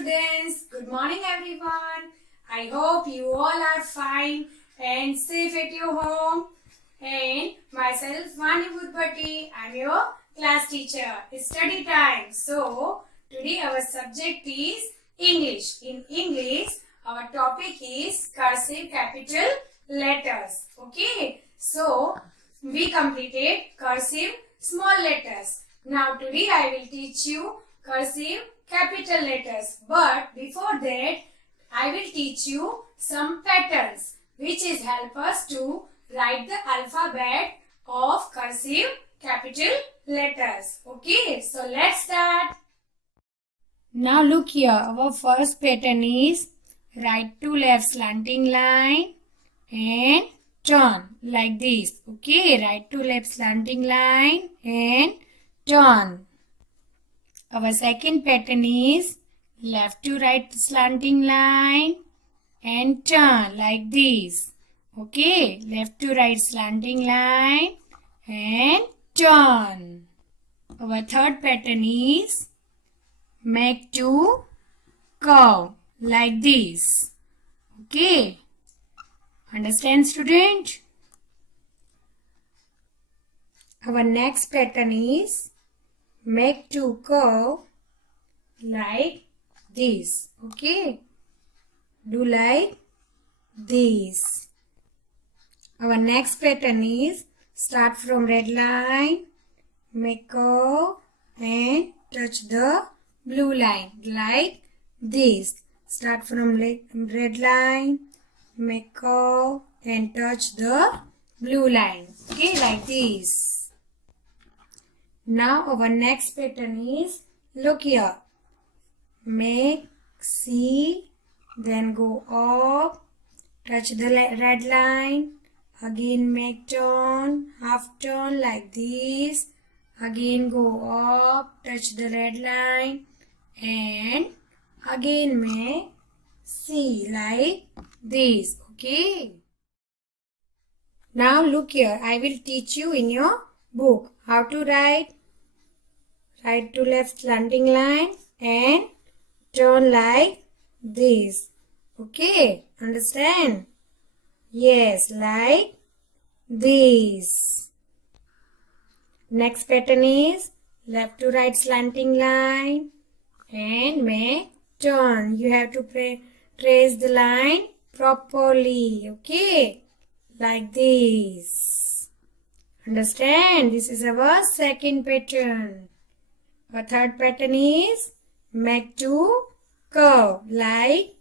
students. Good morning everyone. I hope you all are fine and safe at your home. And myself Vani Budbati, I am your class teacher. It's study time. So today our subject is English. In English, our topic is cursive capital letters. Okay. So we completed cursive small letters. Now today I will teach you cursive capital letters. But before that, I will teach you some patterns which is help us to write the alphabet of cursive capital letters. Okay, so let's start. Now look here, our first pattern is right to left slanting line and turn like this. Okay, right to left slanting line and turn. Our second pattern is left to right slanting line and turn like this. Okay, left to right slanting line and turn. Our third pattern is make to curve like this. Okay, understand student? Our next pattern is make to curve like this. Okay, do like this. Our next pattern is start from red line, make curve and touch the blue line like this. Start from red line, make curve and touch the blue line. Okay, like this. Now our next pattern is, look here, make C, then go up, touch the red line, again make turn, half turn like this, again go up, touch the red line and again make C like this. Okay. Now look here, I will teach you in your book how to write right to left slanting line and turn like this. Okay, understand? Yes, like this. Next pattern is left to right slanting line and make turn. You have to trace the line properly. Okay, like this. Understand? This is our second pattern. Our third pattern is make to curve like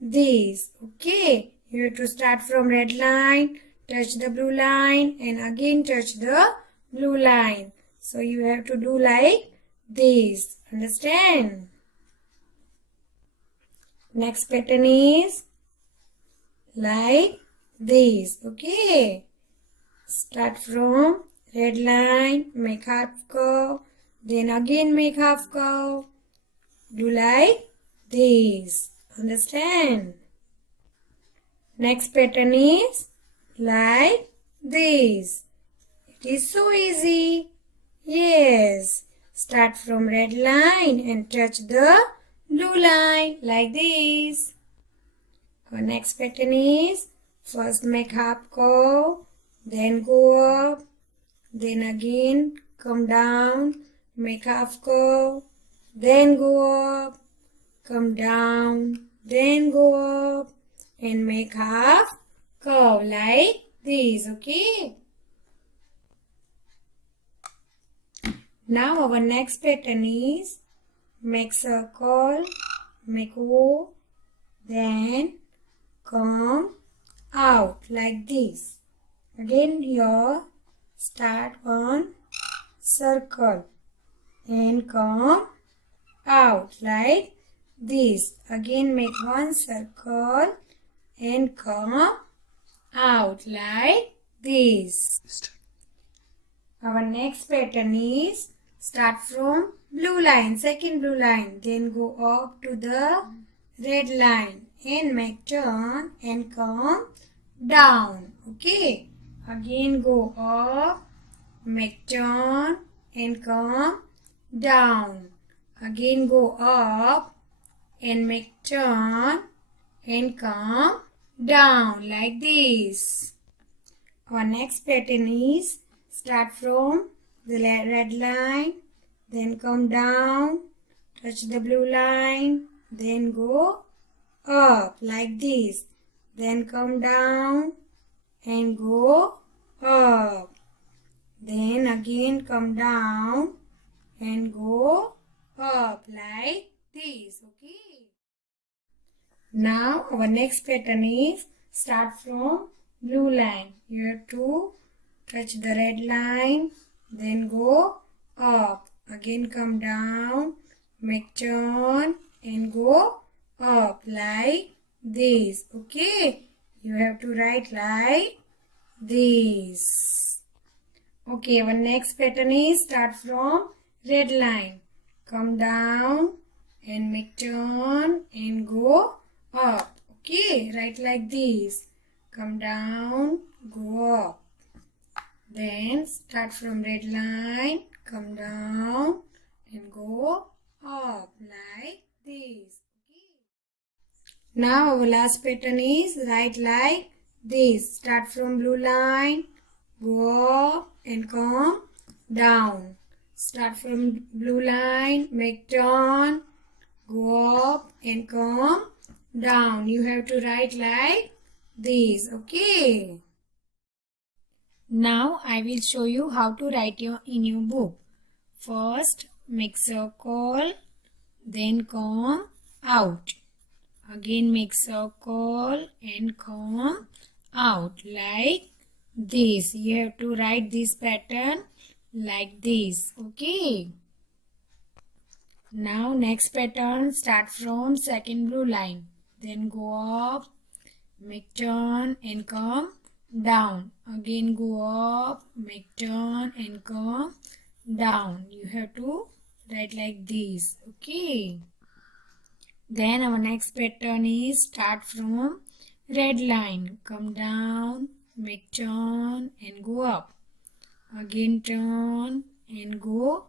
this. Okay, you have to start from red line, touch the blue line and again touch the blue line. So you have to do like this. Understand? Next pattern is like this. Okay, start from red line, make half curve, then again make half curve, do like this. Understand? Next pattern is like this. It is so easy. Yes, start from red line and touch the blue line like this. Our next pattern is first make half curve, then go up, then again come down, make half curve, then go up, come down, then go up and make half curve like this. Okay. Now our next pattern is make circle, make O, then come out like this. Again here start on circle and come out like this. Again make one circle and come out like this. Our next pattern is start from blue line, second blue line, then go up to the red line and make turn and come down. Okay, again go up, make turn and come down. Again go up and make turn and come down like this. Our next pattern is start from the red line, then come down, touch the blue line, then go up like this, then come down and go up, then again come down and go up like this. Okay. Now our next pattern is start from blue line. You have to touch the red line, then go up, again come down, make turn and go up like this. Okay, you have to write like this. Okay, our next pattern is start from red line, come down and make turn and go up. Okay, write like this, come down, go up. Then start from red line, come down and go up like this. Okay. Now our last pattern is write like this. Start from blue line, go up and come down. Start from blue line, make turn, go up and come down. You have to write like this. Okay. Now I will show you how to write in your book. First make circle, then come out. Again make circle and come out like this. You have to write this pattern like this. Okay. Now next pattern, start from second blue line, then go up, make turn and come down. Again go up, make turn and come down. You have to write like this. Okay. Then our next pattern is start from red line, come down, make turn and go up. Again turn and go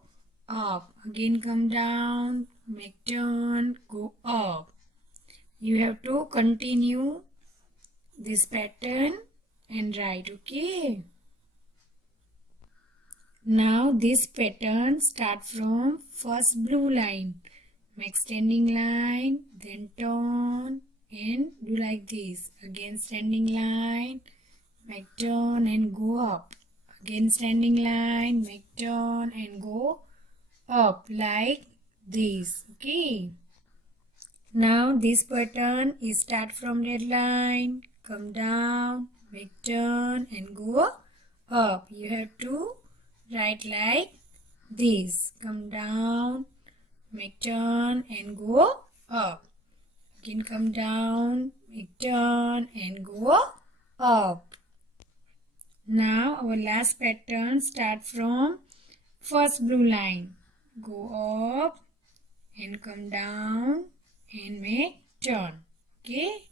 up. Again come down, make turn, go up. You have to continue this pattern and write. Okay. Now this pattern start from first blue line, make standing line, then turn and do like this. Again standing line, make turn and go up. Again standing line, make turn and go up like this. Okay. Now this pattern is start from red line, come down, make turn and go up. You have to write like this. Come down, make turn and go up. Again come down, make turn and go up. Now our last pattern start from first blue line. Go up and come down and make turn. Okay.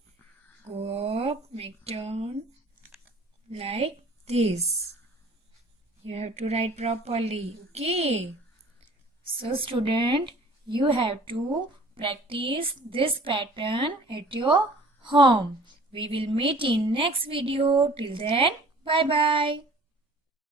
Go up, make turn like this. You have to write properly. Okay. So student, you have to practice this pattern at your home. We will meet in next video. Till then, bye bye.